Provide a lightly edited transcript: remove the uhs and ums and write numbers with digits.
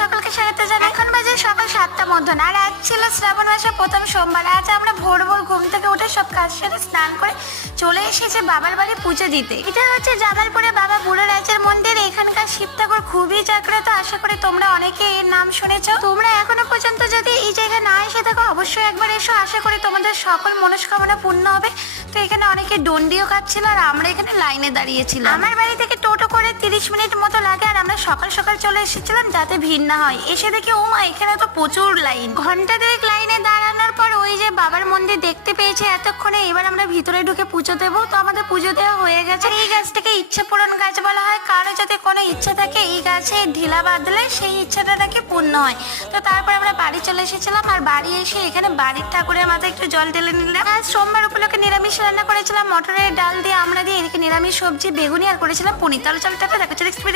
সকলকে স্বাগত জানাই। এখন বাজে সকাল 7টা মতন, আর আজ ছিল শ্রাবণ মাসের প্রথম সোমবার। আজ আমরা ভোর ভোর ঘুম থেকে উঠে সব কাজ সেরে স্নান করে চলে এসেছে বাবার বাড়ি পুজো দিতে। এটা হচ্ছে জামালপুরে বাবা বুড়ো রাজের মন্দির। এখানকার শিব ঠাকুর খুবই জাগ্রত। আশা করি তোমরা অনেকে এর নাম শুনেছো। তোমরা এখনো পর্যন্ত যদি এই জায়গায় না এসে থাকো অবশ্যই একবার এসো। আশা করি তোমাদের সকল মনস্কামনা পূর্ণ হবে। তো এখানে অনেকে ডন্ডিও কাটছিল আর আমরা এখানে লাইনে দাঁড়িয়েছিলাম। আমার বাড়ি থেকে টোটো করে 30 মিনিট মতো লাগে, আর আমরা সকাল সকাল চলে এসেছিলাম যাতে ভিড় না হয়। এসে দেখি ও মা, এখানে তো প্রচুর লাইন। ঘন্টা দুয়েক লাইনে দাঁড়ানোর পর ওই যে বাবার মন্দির দেখতে পেয়েছি এতক্ষণে। এবার আমরা ভিতরে ঢুকে পুজো দেবো। তো আমাদের পুজো দেওয়া হয়ে গেছে। এই গাছটাকে ইচ্ছে পূরণ গাছ বলা হয়। কারো যদি কোনো ইচ্ছা থাকে এই গাছে ঢিলা বাঁধলে সেই ইচ্ছাটা নাকি পূর্ণ হয়। তো তারপর আমরা বাড়ি চলে এসেছিলাম, আর বাড়ি এসে এখানে বাড়ির ঠাকুরের মাথায় একটু জল ঢেলে নিলাম। আজ সোমবার উপলক্ষে নিরামিষ রান্না করেছিলাম মটরের ডাল দিয়ে, আমরা দিয়ে, এদিকে নিরামিষ সবজি বেগুনি, আর করেছিলাম পনির। তাহলে চল টাটা, দেখা হচ্ছে নেক্সট ভিডিও।